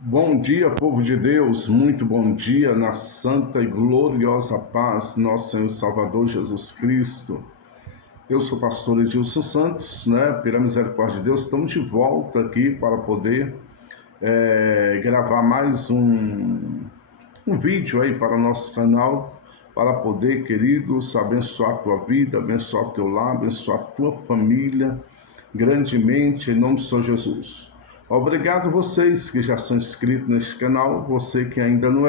Bom dia, povo de Deus, muito bom dia, na santa e gloriosa paz, nosso Senhor e Salvador Jesus Cristo. Eu sou o pastor Edilson Santos, pela misericórdia de Deus, estamos de volta aqui para poder gravar mais um vídeo aí para o nosso canal, para poder, queridos, abençoar a tua vida, abençoar o teu lar, abençoar a tua família, grandemente, em nome do Senhor Jesus. Obrigado vocês que já são inscritos neste canal, você que ainda não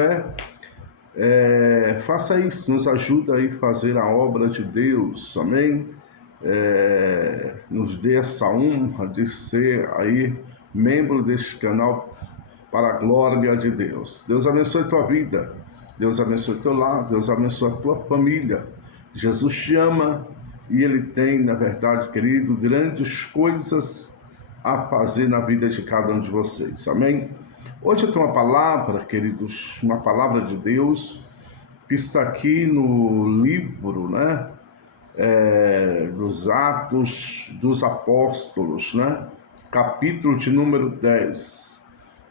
faça isso, nos ajuda aí a fazer a obra de Deus, amém? Nos dê essa honra de ser aí membro deste canal para a glória de Deus. Deus abençoe a tua vida, Deus abençoe o teu lar, Deus abençoe a tua família. Jesus te ama e Ele tem, na verdade, querido, grandes coisas a fazer na vida de cada um de vocês, amém? Hoje eu tenho uma palavra, queridos, uma palavra de Deus, que está aqui no livro, dos Atos dos Apóstolos, capítulo de número 10.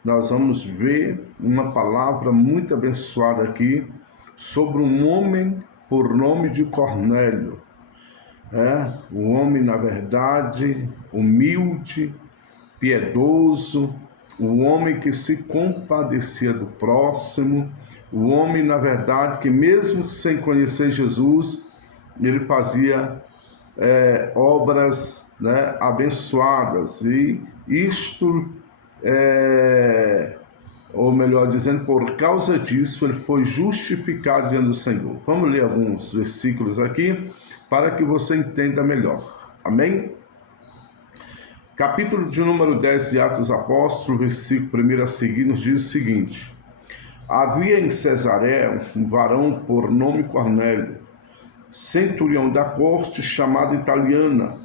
Nós vamos ver uma palavra muito abençoada aqui sobre um homem por nome de Cornélio. O homem, na verdade, humilde, piedoso, o homem que se compadecia do próximo, o homem, na verdade, que mesmo sem conhecer Jesus, ele fazia obras abençoadas, e isto, ou melhor dizendo, por causa disso, ele foi justificado diante do Senhor. Vamos ler alguns versículos aqui, para que você entenda melhor. Amém? Capítulo de número 10 de Atos dos Apóstolos, versículo 1 a seguir, nos diz o seguinte: Havia em Cesareia um varão por nome Cornélio, centurião da corte, chamada Italiana,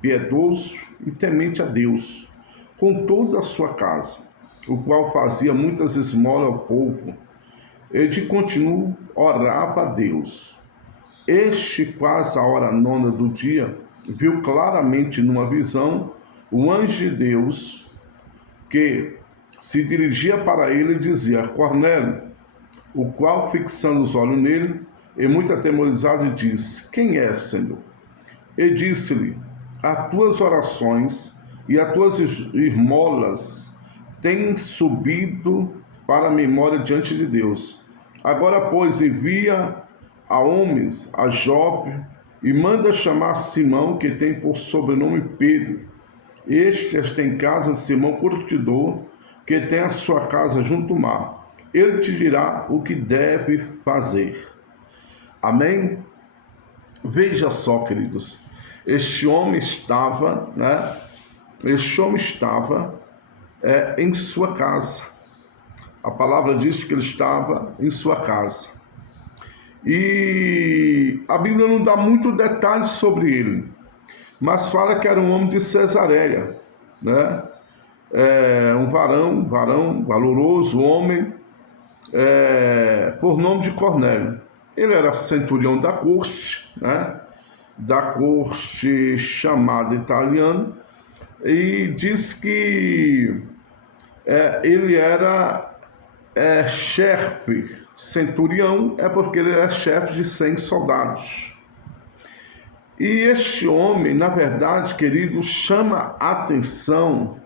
piedoso e temente a Deus, com toda a sua casa, o qual fazia muitas esmolas ao povo, e de continuo orava a Deus. Este, quase a hora 9 do dia, viu claramente numa visão o anjo de Deus que se dirigia para ele e dizia: Cornélio, o qual, fixando os olhos nele, e muito atemorizado, disse: Quem é, Senhor? E disse-lhe: As tuas orações e as tuas esmolas têm subido para a memória diante de Deus. Agora, pois, envia a homens a Jope e manda chamar Simão, que tem por sobrenome Pedro. Este tem casa de Simão Curtidor, que tem a sua casa junto ao mar. Ele te dirá o que deve fazer. Amém? Veja só, queridos, este homem estava em sua casa. A palavra diz que ele estava em sua casa. E a Bíblia não dá muito detalhes sobre ele, mas fala que era um homem de Cesareia, um varão, valoroso homem, por nome de Cornélio. Ele era centurião da corte, chamada Italiana, e diz que ele era chefe. Centurião é porque ele era chefe de 100 soldados. E este homem, na verdade, querido, chama a atenção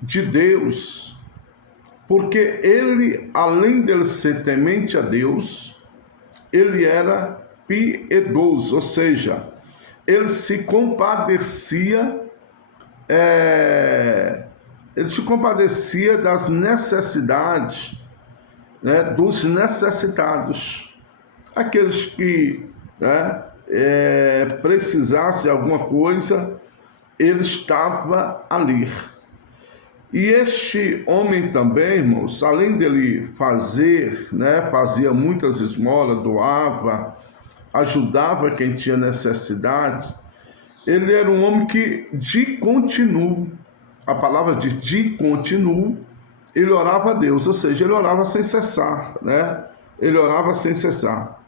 de Deus, porque ele, além dele ser temente a Deus, ele era piedoso, ou seja, ele se compadecia, das necessidades, dos necessitados, aqueles que precisassem de alguma coisa, ele estava ali. E este homem também, irmãos, além dele fazia muitas esmolas, doava, ajudava quem tinha necessidade, ele era um homem que de continuo, a palavra diz de continuo, ele orava a Deus, ou seja, ele orava sem cessar, Ele orava sem cessar.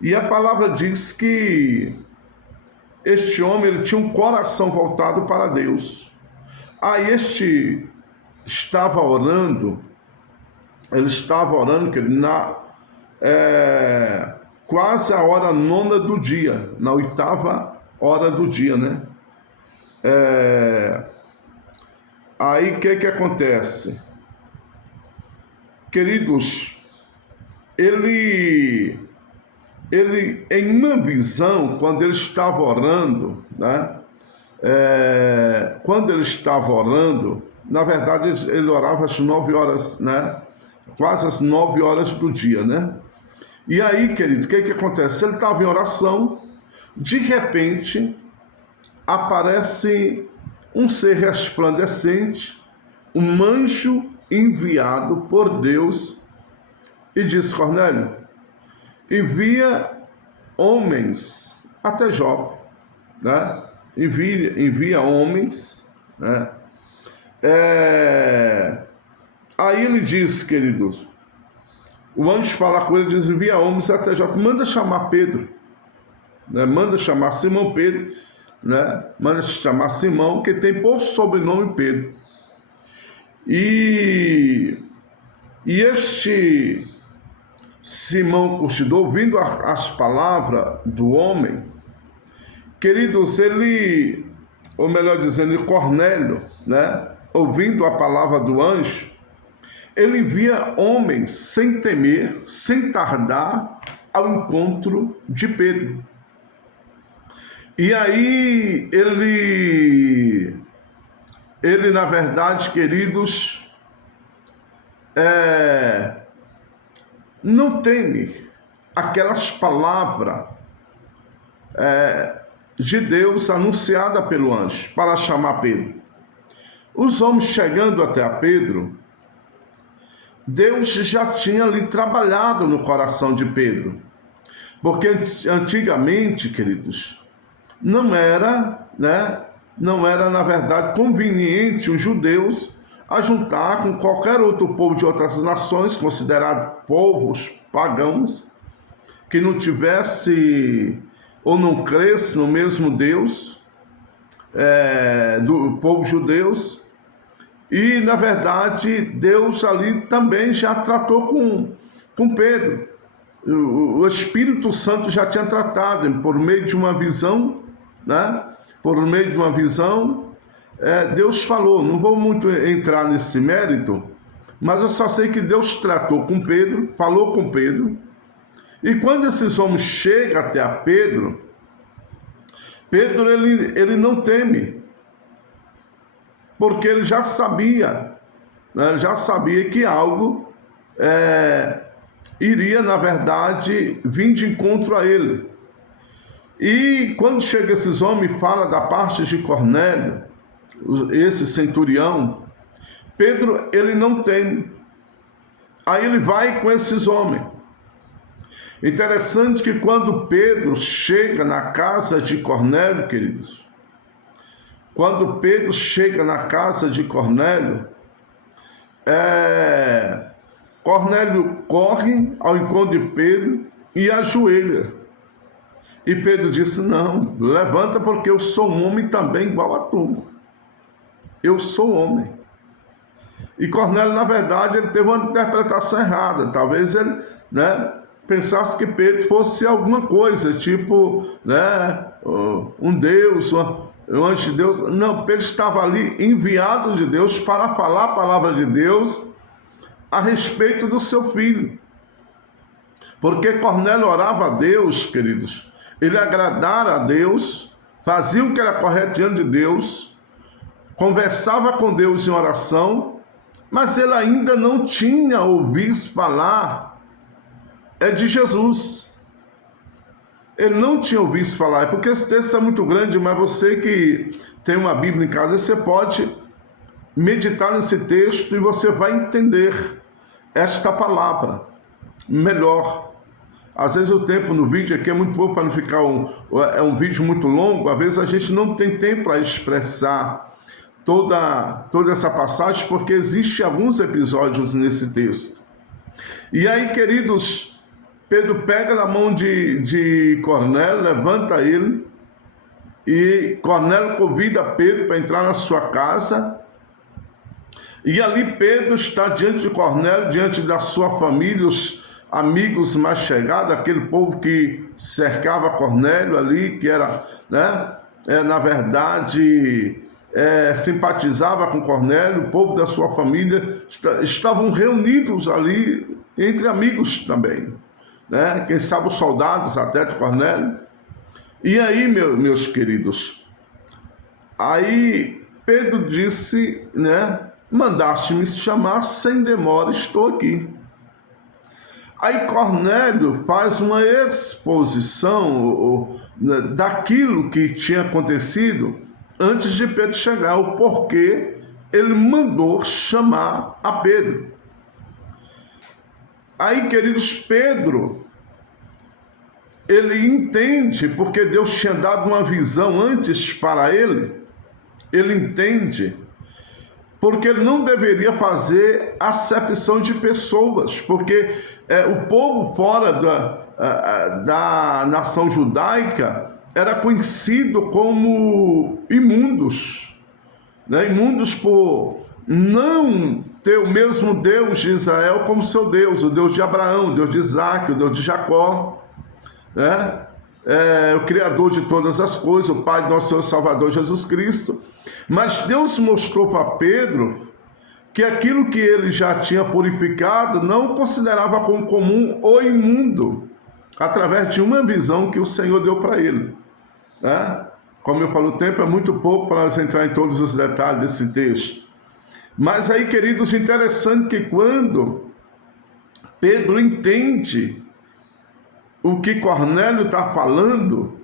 E a palavra diz que este homem, ele tinha um coração voltado para Deus. Este estava orando ele estava orando, querido, quase a hora nona do dia, na 8ª hora do dia, né? Aí o que acontece? Queridos, ele em uma visão, quando ele estava orando, né? Quando ele estava orando, na verdade ele orava às 9 horas, né? Quase às 9 horas do dia, né? E aí, querido, o que acontece? Ele estava em oração, de repente aparece um ser resplandecente, um anjo enviado por Deus, e diz: Cornélio, envia homens até Jope, né? Envia homens, né? Aí ele diz, queridos, o anjo fala com ele, diz: envia homens até Jope, manda chamar Pedro, né? Manda chamar Simão Pedro, né? Manda chamar Simão, que tem por sobrenome Pedro. E este Simão Curtidor, ouvindo as palavras do homem, queridos, ele, ou melhor dizendo, Cornélio, né? Ouvindo a palavra do anjo, ele envia homens sem temer, sem tardar, ao encontro de Pedro. E aí ele na verdade, queridos, não teme aquelas palavras de Deus anunciada pelo anjo para chamar Pedro. Os homens chegando até a Pedro, Deus já tinha ali trabalhado no coração de Pedro, porque antigamente, queridos, não era, na verdade, conveniente os judeus ajuntar com qualquer outro povo de outras nações, considerados povos pagãos, que não tivesse ou não cresce no mesmo Deus, do povo judeus. E, na verdade, Deus ali também já tratou com Pedro. O Espírito Santo já tinha tratado por meio de uma visão, né? Por meio de uma visão, Deus falou. Não vou muito entrar nesse mérito, mas eu só sei que Deus tratou com Pedro, falou com Pedro. E quando esses homens chegam até a Pedro, ele não teme, porque ele já sabia, né? Já sabia que algo iria, na verdade, vir de encontro a ele. E quando chega esses homens, fala da parte de Cornélio, esse centurião, Pedro, ele não teme. Aí ele vai com esses homens. Interessante que quando Pedro chega na casa de Cornélio, queridos, quando Pedro chega na casa de Cornélio, Cornélio corre ao encontro de Pedro e ajoelha. E Pedro disse: não, levanta, porque eu sou um homem também igual a tu. Eu sou homem. E Cornélio, na verdade, ele teve uma interpretação errada. Talvez ele, pensasse que Pedro fosse alguma coisa, tipo, um Deus, um anjo de Deus. Não, Pedro estava ali enviado de Deus para falar a palavra de Deus a respeito do seu filho. Porque Cornélio orava a Deus, queridos, ele agradara a Deus, fazia o que era correto diante de Deus, conversava com Deus em oração, mas ele ainda não tinha ouvido falar de Jesus. Ele não tinha ouvido falar, porque esse texto é muito grande, mas você que tem uma Bíblia em casa, você pode meditar nesse texto e você vai entender esta palavra melhor. Às vezes o tempo no vídeo aqui é muito pouco para não ficar um vídeo muito longo. Às vezes a gente não tem tempo para expressar toda essa passagem, porque existe alguns episódios nesse texto. E aí, queridos, Pedro pega na mão de Cornélio, levanta ele, e Cornélio convida Pedro para entrar na sua casa. E ali Pedro está diante de Cornélio, diante da sua família, os amigos mais chegados, aquele povo que cercava Cornélio ali, que era, né, na verdade, simpatizava com Cornélio, o povo da sua família, estavam reunidos ali, entre amigos também, né? Quem sabe os soldados até de Cornélio. E aí, meus queridos, aí Pedro disse, né? Mandaste-me chamar, sem demora estou aqui. Aí Cornélio faz uma exposição daquilo que tinha acontecido antes de Pedro chegar, o porquê ele mandou chamar a Pedro. Aí, queridos, Pedro, ele entende, porque Deus tinha dado uma visão antes para ele entende, porque ele não deveria fazer acepção de pessoas, porque o povo fora da nação judaica era conhecido como imundos, né? Imundos por não ter o mesmo Deus de Israel como seu Deus, o Deus de Abraão, o Deus de Isaac, o Deus de Jacó, né? O Criador de todas as coisas, o Pai do nosso Senhor Salvador Jesus Cristo. Mas Deus mostrou para Pedro que aquilo que ele já tinha purificado não considerava como comum ou imundo, através de uma visão que o Senhor deu para ele, né? Como eu falo, o tempo é muito pouco para nós entrar em todos os detalhes desse texto. Mas aí, queridos, interessante que quando Pedro entende o que Cornélio está falando,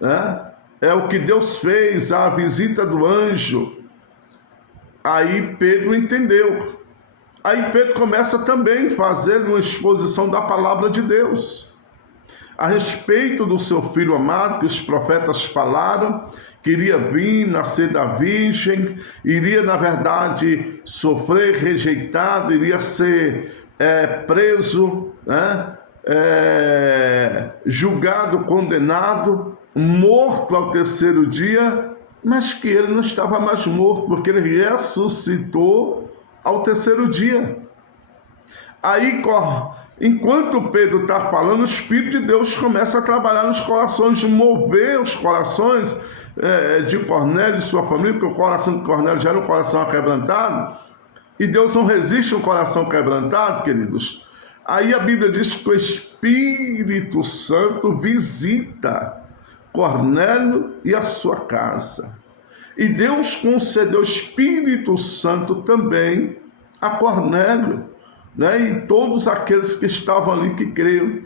né? É o que Deus fez, a visita do anjo. Aí Pedro entendeu. Aí Pedro começa também a fazer uma exposição da palavra de Deus a respeito do seu filho amado, que os profetas falaram, que iria vir, nascer da virgem, iria, na verdade, sofrer, rejeitado, iria ser preso, né? Julgado, condenado, morto ao terceiro dia, mas que ele não estava mais morto, porque ele ressuscitou ao terceiro dia. Aí, enquanto Pedro está falando, o Espírito de Deus começa a trabalhar nos corações, mover os corações de Cornélio e sua família, porque o coração de Cornélio já era um coração aquebrantado, e Deus não resiste a um coração quebrantado, queridos. Aí a Bíblia diz que o Espírito Santo visita Cornélio e a sua casa. E Deus concedeu o Espírito Santo também a Cornélio, né? E todos aqueles que estavam ali que creram.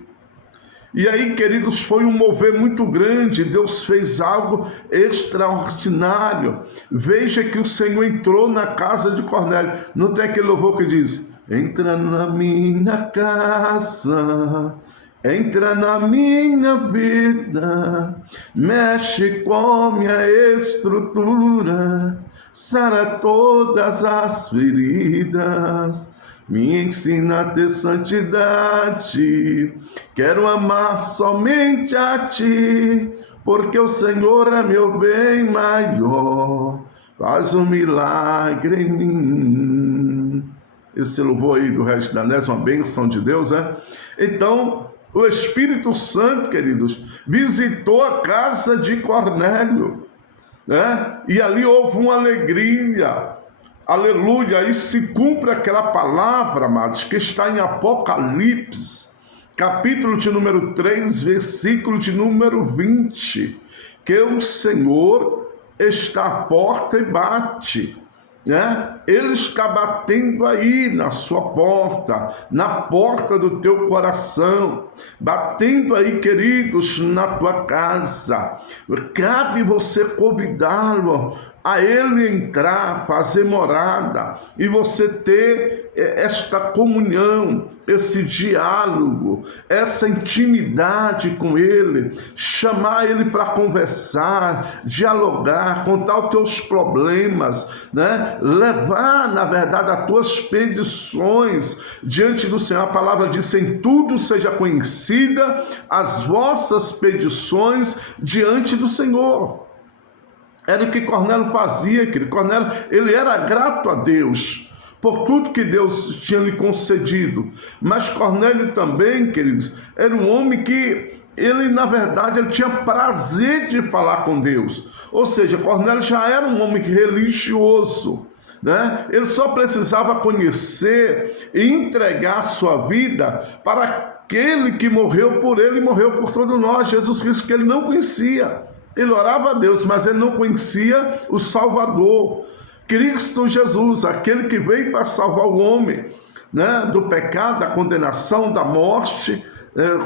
E aí, queridos, foi um mover muito grande. Deus fez algo extraordinário. Veja que o Senhor entrou na casa de Cornélio. Não tem aquele louvor que diz: entra na minha casa, entra na minha vida, mexe com minha estrutura, sara todas as feridas, me ensina a ter santidade, quero amar somente a Ti, porque o Senhor é meu bem maior, faz um milagre em mim. Esse louvor aí do resto da Nés, uma bênção de Deus, né? Então, o Espírito Santo, queridos, visitou a casa de Cornélio, né? E ali houve uma alegria, aleluia, e se cumpre aquela palavra, amados, que está em Apocalipse, capítulo de número 3, versículo de número 20, que o Senhor está à porta e bate, né? Ele está batendo aí na sua porta, na porta do teu coração, batendo aí, queridos, na tua casa. Cabe você convidá-lo a ele entrar, fazer morada, e você ter esta comunhão, esse diálogo, essa intimidade com ele, chamar ele para conversar, dialogar, contar os teus problemas, né? Levar, na verdade, as tuas petições diante do Senhor. A palavra diz: em tudo seja conhecida as vossas petições diante do Senhor. Era o que Cornélio fazia, querido. Cornélio, ele era grato a Deus por tudo que Deus tinha lhe concedido. Mas Cornélio também, queridos, era um homem que ele, na verdade, ele tinha prazer de falar com Deus. Ou seja, Cornélio já era um homem religioso, né? Ele só precisava conhecer e entregar sua vida para aquele que morreu por ele e morreu por todos nós, Jesus Cristo, que ele não conhecia. Ele orava a Deus, mas ele não conhecia o Salvador, Cristo Jesus, aquele que veio para salvar o homem, né, do pecado, da condenação, da morte.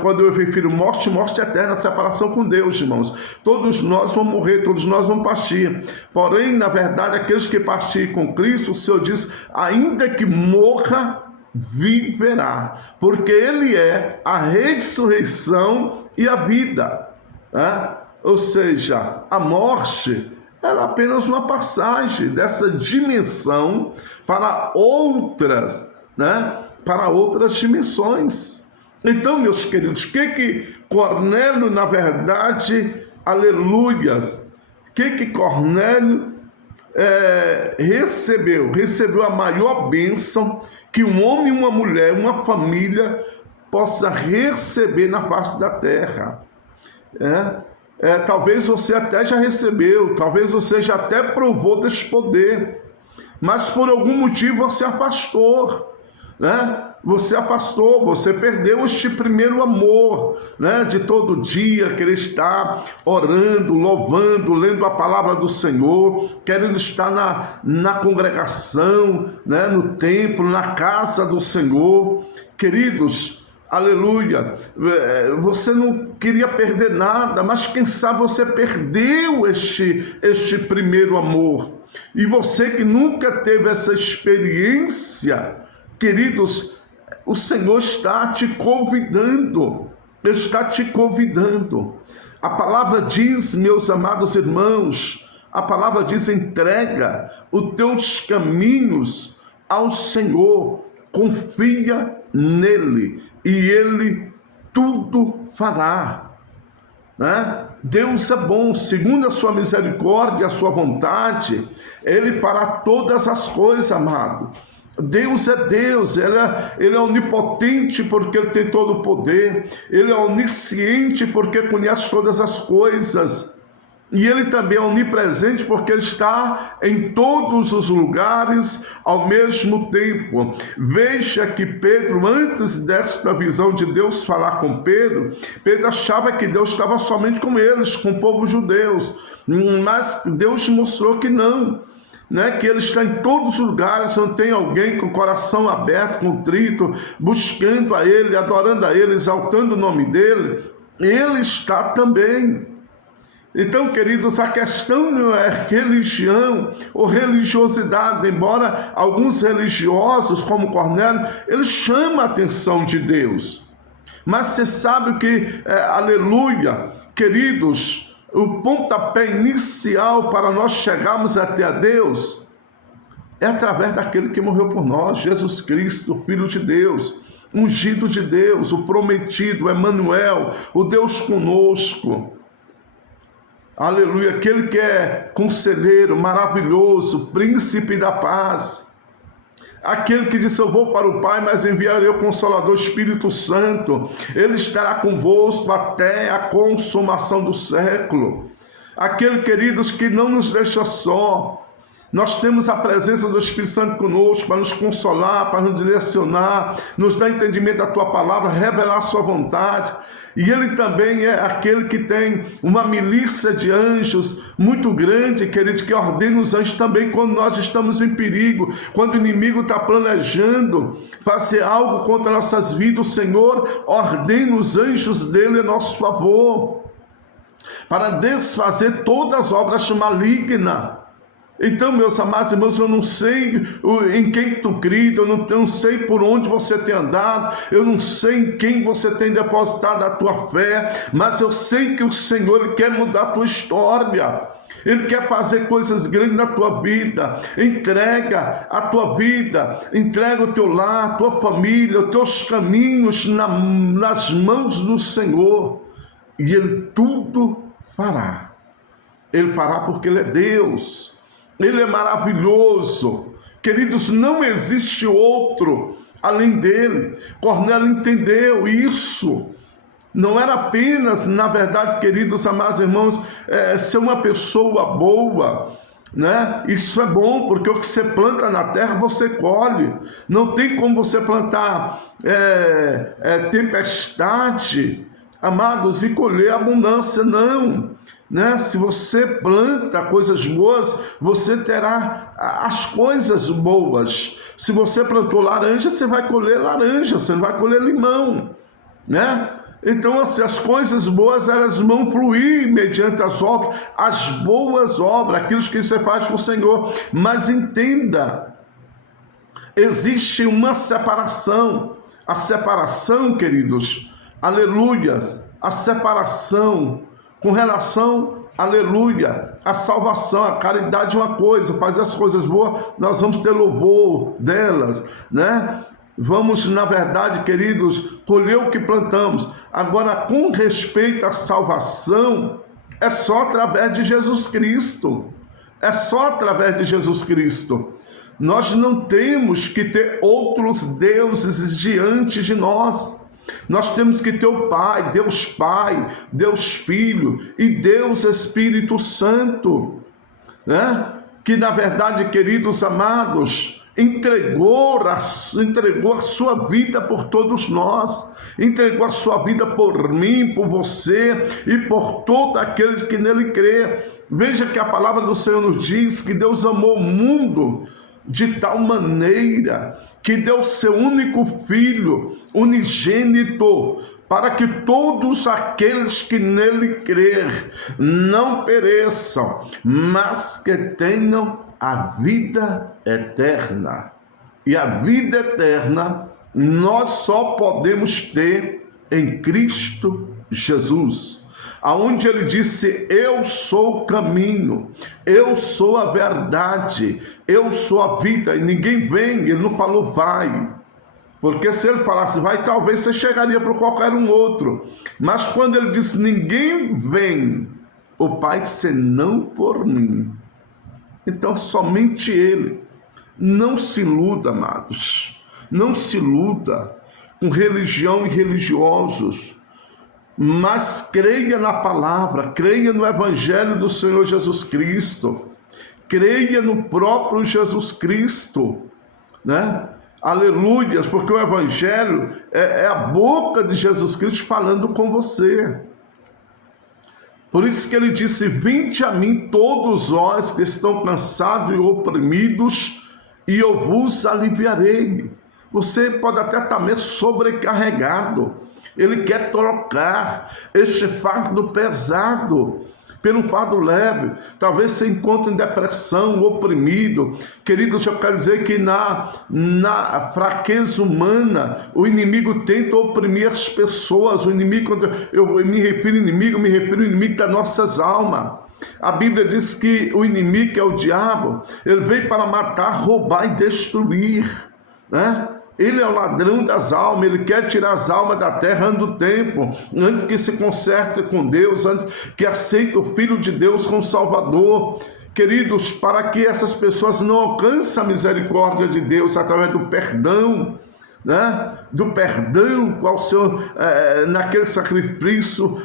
Quando eu refiro morte, morte eterna, separação com Deus, irmãos. Todos nós vamos morrer, todos nós vamos partir. Porém, na verdade, aqueles que partirem com Cristo, o Senhor diz, ainda que morra, viverá, porque Ele é a ressurreição e a vida, né? Ou seja, a morte era apenas uma passagem dessa dimensão para outras, né? Para outras dimensões. Então, meus queridos, o que Cornélio, na verdade, aleluias, o que Cornélio recebeu? Recebeu a maior bênção que um homem, uma mulher, uma família possa receber na face da terra. Talvez você até já recebeu, talvez você já até provou desse poder, mas por algum motivo você afastou, né? Você afastou, você perdeu este primeiro amor, né? De todo dia querer estar orando, louvando, lendo a palavra do Senhor, querendo estar na congregação, né? No templo, na casa do Senhor. Queridos, aleluia, você não queria perder nada, mas quem sabe você perdeu este primeiro amor. E você que nunca teve essa experiência, queridos, o Senhor está te convidando, Ele está te convidando. A palavra diz, meus amados irmãos, a palavra diz, entrega os teus caminhos ao Senhor, confia nele e ele tudo fará, né? Deus é bom, segundo a sua misericórdia e a sua vontade, ele fará todas as coisas, amado. Deus é Deus, ele é onipotente porque Ele tem todo o poder, Ele é onisciente porque conhece todas as coisas, e Ele também é onipresente porque Ele está em todos os lugares ao mesmo tempo. Veja que Pedro, antes desta visão de Deus falar com Pedro, Pedro achava que Deus estava somente com eles, com o povo judeu, mas Deus mostrou que não, né? Que Ele está em todos os lugares, não tem alguém com o coração aberto, contrito, buscando a Ele, adorando a Ele, exaltando o nome dEle, Ele está também. Então, queridos, a questão não é religião ou religiosidade, embora alguns religiosos, como Cornélio, eles chamam a atenção de Deus. Mas você sabe que, aleluia, queridos, o pontapé inicial para nós chegarmos até a Deus é através daquele que morreu por nós, Jesus Cristo, Filho de Deus, ungido de Deus, o prometido, Emanuel, o Deus conosco. Aleluia, aquele que é conselheiro, maravilhoso, príncipe da paz. Aquele que disse, eu vou para o Pai, mas enviarei o Consolador, Espírito Santo. Ele estará convosco até a consumação do século. Aquele, queridos, que não nos deixa só. Nós temos a presença do Espírito Santo conosco para nos consolar, para nos direcionar, nos dar entendimento da Tua palavra, revelar a Sua vontade. E Ele também é aquele que tem uma milícia de anjos muito grande, querido, que ordena os anjos também quando nós estamos em perigo, quando o inimigo está planejando fazer algo contra nossas vidas. O Senhor ordena os anjos dele a nosso favor, para desfazer todas as obras malignas. Então, meus amados irmãos, eu não sei em quem tu crês, eu não sei por onde você tem andado, eu não sei em quem você tem depositado a tua fé, mas eu sei que o Senhor, Ele quer mudar a tua história, Ele quer fazer coisas grandes na tua vida. Entrega a tua vida, entrega o teu lar, a tua família, os teus caminhos nas mãos do Senhor, e Ele tudo fará. Ele fará porque Ele é Deus. Ele é maravilhoso. Queridos, não existe outro além dele. Cornélio entendeu isso. Não era apenas, na verdade, queridos, amados irmãos, ser uma pessoa boa, né? Isso é bom, porque o que você planta na terra, você colhe. Não tem como você plantar tempestade, amados, e colher abundância, não. Né? Se você planta coisas boas, você terá as coisas boas. Se você plantou laranja, você vai colher laranja, você não vai colher limão, né? Então, assim, as coisas boas, elas vão fluir mediante as obras, as boas obras, aquilo que você faz para o Senhor. Mas entenda, existe uma separação. A separação, queridos, aleluias, a separação com relação, aleluia, a salvação, a caridade é uma coisa, fazer as coisas boas, nós vamos ter louvor delas, né? Vamos, na verdade, queridos, colher o que plantamos. Agora, com respeito à salvação, é só através de Jesus Cristo. É só através de Jesus Cristo. Nós não temos que ter outros deuses diante de nós. Nós temos que ter o Pai, Deus Filho e Deus Espírito Santo, né? Que, na verdade, queridos amados, entregou a sua vida por todos nós, entregou a sua vida por mim, por você e por todo aquele que nele crê. Veja que a palavra do Senhor nos diz que Deus amou o mundo de tal maneira que deu seu único filho, unigênito, para que todos aqueles que nele crer não pereçam, mas que tenham a vida eterna. E a vida eterna nós só podemos ter em Cristo Jesus, aonde ele disse: eu sou o caminho, eu sou a verdade, eu sou a vida, e ninguém vem. Ele não falou vai, porque se ele falasse vai, talvez você chegaria para qualquer um outro, mas quando ele disse ninguém vem o Pai senão por mim, então somente ele. Não se iluda, amados, não se iluda com religião e religiosos, mas creia na palavra, creia no Evangelho do Senhor Jesus Cristo, creia no próprio Jesus Cristo, né? Aleluias, porque o Evangelho é a boca de Jesus Cristo falando com você. Por isso que ele disse: vinde a mim todos vós que estão cansados e oprimidos, e eu vos aliviarei. Você pode até estar meio sobrecarregado. Ele quer trocar este fardo pesado pelo fardo leve. Talvez você encontre em depressão, oprimido. Queridos, eu quero dizer que na fraqueza humana, o inimigo tenta oprimir as pessoas. O inimigo, quando eu me refiro ao inimigo, eu me refiro ao inimigo das nossas almas. A Bíblia diz que o inimigo, que é o diabo, ele veio para matar, roubar e destruir, né? Ele é o ladrão das almas, ele quer tirar as almas da terra antes do tempo, antes que se conserte com Deus, antes que aceite o Filho de Deus como Salvador. Queridos, para que essas pessoas não alcancem a misericórdia de Deus através do perdão, né? Do perdão qual o Senhor, naquele sacrifício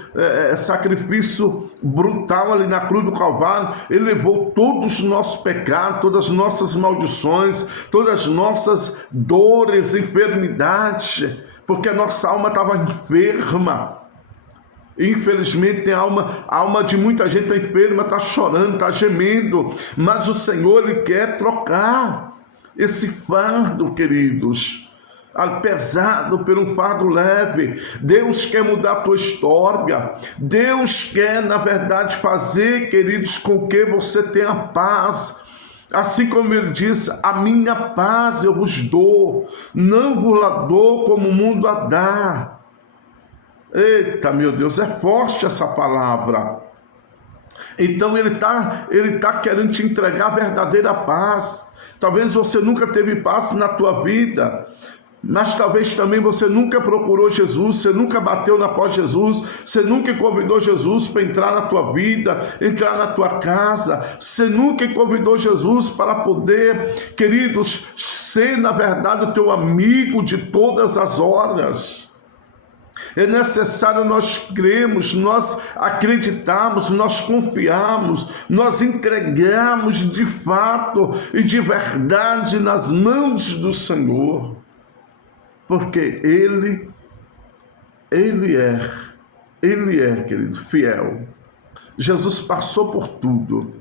brutal ali na cruz do Calvário, ele levou todos os nossos pecados, todas as nossas maldições, todas as nossas dores, enfermidades, porque a nossa alma estava enferma. Infelizmente a alma de muita gente está enferma, está chorando, está gemendo, mas o Senhor, ele quer trocar esse fardo, queridos, pesado por um fardo leve. Deus quer mudar a tua história. Deus quer, na verdade, fazer, queridos, com que você tenha paz. Assim como ele diz: a minha paz eu vos dou, não vos la dou como o mundo a dá. Eita, meu Deus, é forte essa palavra. Então ele tá querendo te entregar a verdadeira paz. Talvez você nunca teve paz na tua vida, mas talvez também você nunca procurou Jesus, você nunca bateu na porta de Jesus, você nunca convidou Jesus para entrar na tua vida, entrar na tua casa, você nunca convidou Jesus para poder, queridos, ser na verdade o teu amigo de todas as horas. É necessário nós crermos, nós acreditarmos, nós confiarmos, nós entregarmos de fato e de verdade nas mãos do Senhor. Porque Ele é, querido, fiel. Jesus passou por tudo.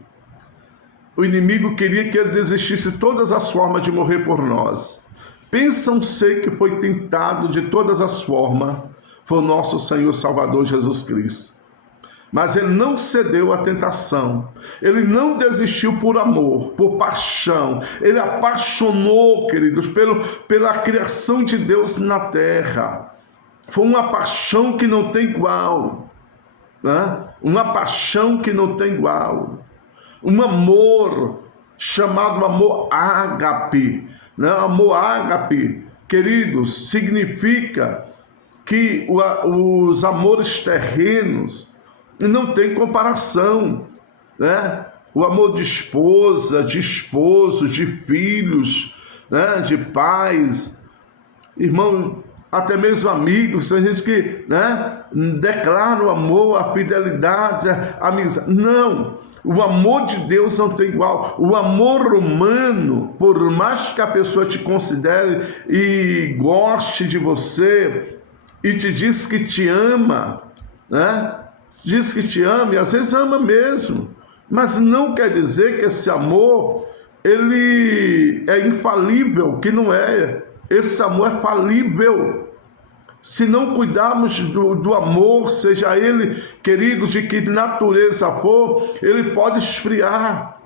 O inimigo queria que ele desistisse de todas as formas de morrer por nós. Pensam ser que foi tentado de todas as formas, foi o nosso Senhor Salvador Jesus Cristo. Mas ele não cedeu à tentação, ele não desistiu por amor, por paixão, ele apaixonou, queridos, pela criação de Deus na terra. Foi uma paixão que não tem igual, né? Uma paixão que não tem igual, um amor chamado amor ágape, né? Amor ágape, queridos, significa que os amores terrenos não tem comparação, né? O amor de esposa, de esposo, de filhos, né? De pais, irmão, até mesmo amigos. Tem gente que, né, declara o amor, a fidelidade, a amizade. Não, o amor de Deus não tem igual. O amor humano, por mais que a pessoa te considere e goste de você e te diz que te ama, né? Diz que te ama e às vezes ama mesmo, mas não quer dizer que esse amor ele é infalível, que não é. Esse amor é falível. Se não cuidarmos do amor, seja ele, queridos, de que natureza for, ele pode esfriar,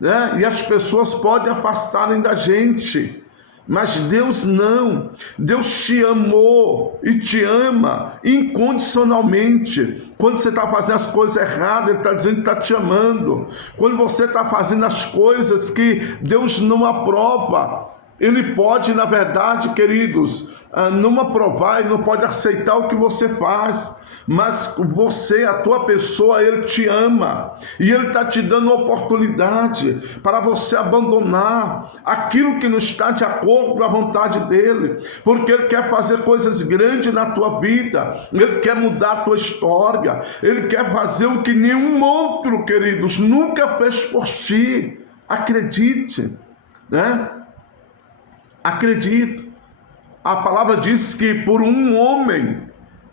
né? E as pessoas podem afastarem da gente. Mas Deus não. Deus te amou e te ama incondicionalmente. Quando você está fazendo as coisas erradas, Ele está dizendo que está te amando. Quando você está fazendo as coisas que Deus não aprova, Ele pode, na verdade, queridos, não aprovar e não pode aceitar o que você faz. Mas você, a tua pessoa, Ele te ama e Ele está te dando oportunidade para você abandonar aquilo que não está de acordo com a vontade dEle, porque Ele quer fazer coisas grandes na tua vida, Ele quer mudar a tua história, Ele quer fazer o que nenhum outro, queridos, nunca fez por ti. Acredite, né? Acredite. A palavra diz que por um homem,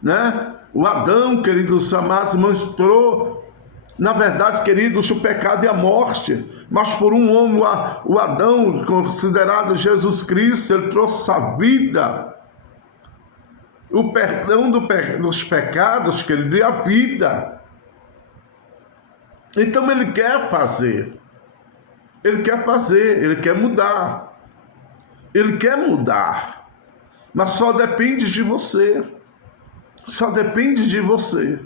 né? O Adão, queridos amados, mostrou, na verdade, queridos, o pecado e a morte. Mas por um homem, o Adão, considerado Jesus Cristo, ele trouxe a vida, o perdão dos pecados, querido, e a vida. Então ele quer fazer, ele quer mudar. Ele quer mudar, mas só depende de você. Só depende de você,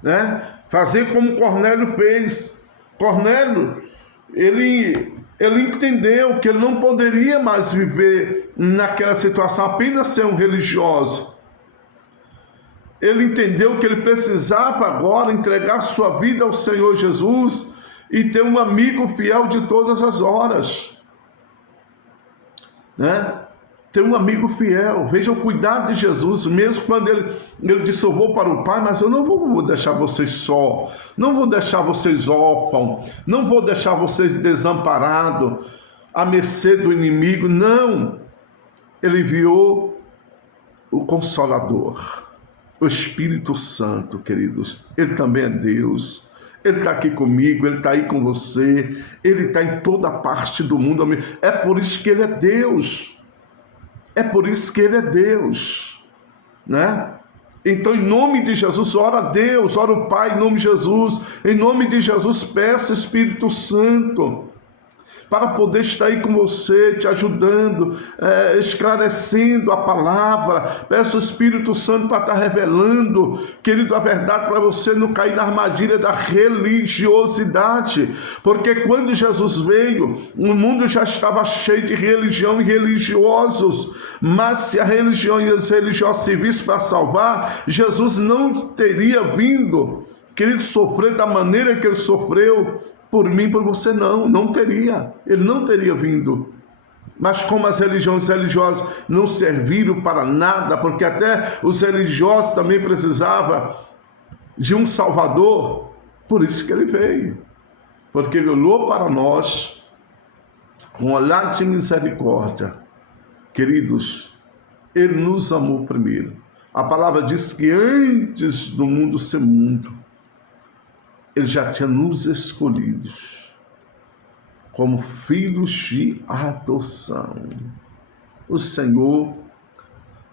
né? Fazer como Cornélio fez. Cornélio, ele entendeu que ele não poderia mais viver naquela situação, apenas ser um religioso. Ele entendeu que ele precisava agora entregar sua vida ao Senhor Jesus e ter um amigo fiel de todas as horas, né? Ter um amigo fiel. Veja o cuidado de Jesus, mesmo quando ele disse: eu vou para o Pai, mas eu não vou deixar vocês só, não vou deixar vocês órfãos, não vou deixar vocês desamparados, à mercê do inimigo. Não, ele enviou o Consolador, o Espírito Santo, queridos. Ele também é Deus. Ele está aqui comigo, Ele está aí com você, Ele está em toda parte do mundo. É por isso que Ele é Deus. É por isso que Ele é Deus, né? Então, em nome de Jesus, ora a Deus, ora o Pai, em nome de Jesus. Em nome de Jesus, peça o Espírito Santo. para poder estar aí com você, te ajudando, esclarecendo a palavra. Peço o Espírito Santo para estar revelando, querido, a verdade, para você não cair na armadilha da religiosidade, porque quando Jesus veio, o mundo já estava cheio de religião e religiosos, mas se a religião e os religiosos servissem para salvar, Jesus não teria vindo, querido, sofrer da maneira que ele sofreu por mim, por você, não teria, ele não teria vindo. Mas como as religiões religiosas não serviram para nada, porque até os religiosos também precisavam de um Salvador, por isso que ele veio, porque ele olhou para nós com um olhar de misericórdia. Queridos, ele nos amou primeiro. A palavra diz que antes do mundo ser mundo, ele já tinha nos escolhido como filhos de adoção. O Senhor,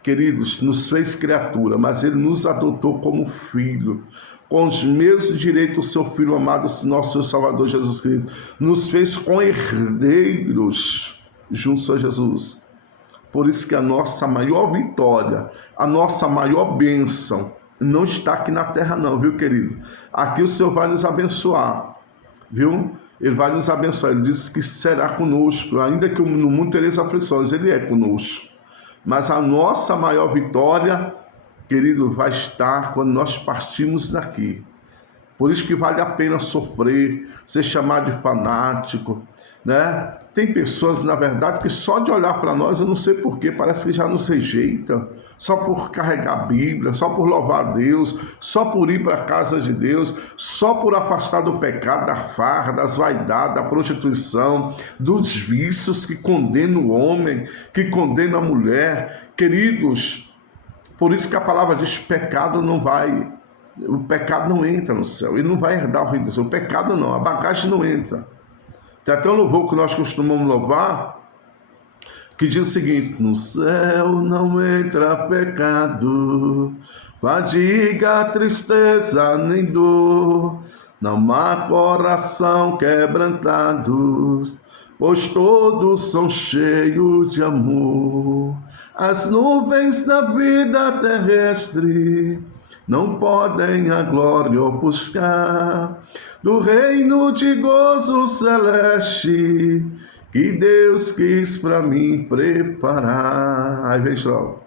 queridos, nos fez criatura, mas ele nos adotou como filho, com os mesmos direitos do seu Filho amado, nosso Salvador Jesus Cristo. Nos fez co-herdeiros juntos a Jesus. Por isso que a nossa maior vitória, a nossa maior bênção, não está aqui na terra não, viu, querido? Aqui o Senhor vai nos abençoar, viu? Ele vai nos abençoar. Ele disse que será conosco, ainda que no mundo tereis aflições, ele é conosco. Mas a nossa maior vitória, querido, vai estar quando nós partirmos daqui. Por isso que vale a pena sofrer, ser chamado de fanático, né? Tem pessoas, na verdade, que só de olhar para nós, eu não sei porquê, parece que já nos rejeita, só por carregar a Bíblia, só por louvar a Deus, só por ir para a casa de Deus, só por afastar do pecado, da farra, das vaidades, da prostituição, dos vícios que condenam o homem, que condenam a mulher. Queridos, por isso que a palavra diz: pecado não vai, o pecado não entra no céu, ele não vai herdar o reino do céu. O pecado não, a bagagem não entra. Tem até um louvor que nós costumamos louvar, que diz o seguinte: no céu não entra pecado, fadiga, tristeza nem dor, não há coração quebrantados, pois todos são cheios de amor. As nuvens da vida terrestre não podem a glória ofuscar do reino de gozo celeste que Deus quis para mim preparar. Aí vem logo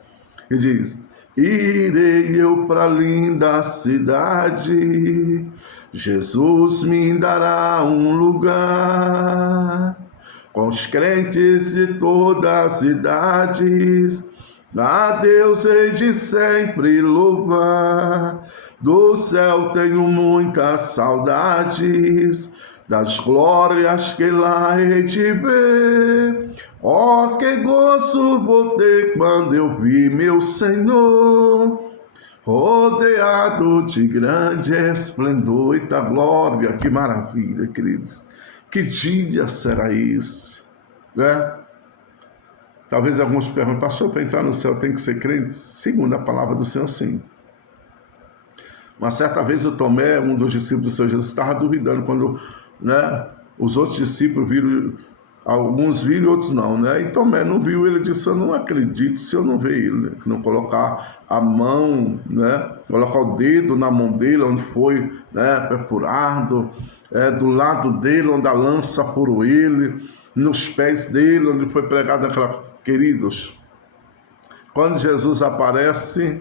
e diz: irei eu para a linda cidade, Jesus me dará um lugar, com os crentes de todas as idades, a Deus hei de sempre louvar. Do céu tenho muitas saudades, das glórias que lá hei de ver. Oh, que gozo vou ter quando eu vi meu Senhor, rodeado de grande esplendor. Eita glória, que maravilha, queridos. Que dia será esse, né? Talvez alguns perguntem: pastor, para entrar no céu tem que ser crente? Segundo a palavra do Senhor, sim. Uma certa vez o Tomé, um dos discípulos do Senhor Jesus, estava duvidando quando, né, os outros discípulos viram, alguns viram e outros não, né? E Tomé não viu, ele disse: eu não acredito se eu não ver ele, não colocar a mão, né, colocar o dedo na mão dele, onde foi, né, perfurado, do lado dele, onde a lança furou ele, nos pés dele, onde foi pregado aquela... Queridos, quando Jesus aparece,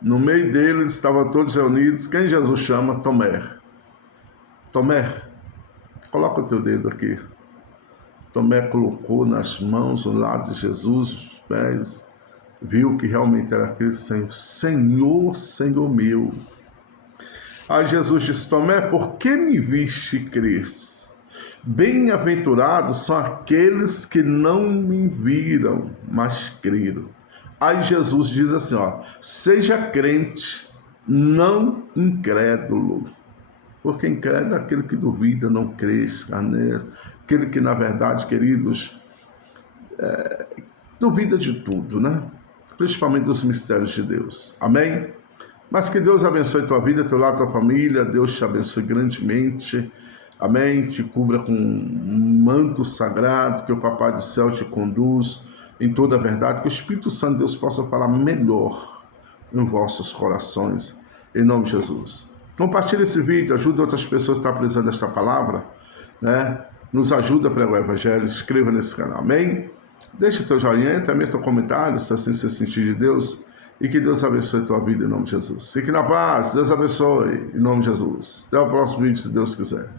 no meio deles estavam todos reunidos. Quem Jesus chama? Tomé. Tomé, coloca o teu dedo aqui. Tomé colocou nas mãos, no lado de Jesus, os pés, viu que realmente era aquele Senhor. Senhor, Senhor meu. Aí Jesus disse: Tomé, por que me viste e crestes? Bem-aventurados são aqueles que não me viram, mas creram. Aí Jesus diz assim, ó: seja crente, não incrédulo. Porque incrédulo é aquele que duvida, não crê, aquele que, na verdade, queridos, duvida de tudo, né? Principalmente dos mistérios de Deus. Amém? Mas que Deus abençoe tua vida, teu lar, tua família. Deus te abençoe grandemente. Amém? Te cubra com um manto sagrado, que o Papai do Céu te conduz em toda a verdade, que o Espírito Santo de Deus possa falar melhor em vossos corações, em nome de Jesus. Compartilhe esse vídeo, ajude outras pessoas que estão precisando desta palavra, né? Nos ajuda a pregar o Evangelho, inscreva nesse canal, amém? Deixe teu joinha, também teu comentário, se assim você sentir de Deus, e que Deus abençoe a tua vida em nome de Jesus. Fique na paz, Deus abençoe em nome de Jesus. Até o próximo vídeo, se Deus quiser.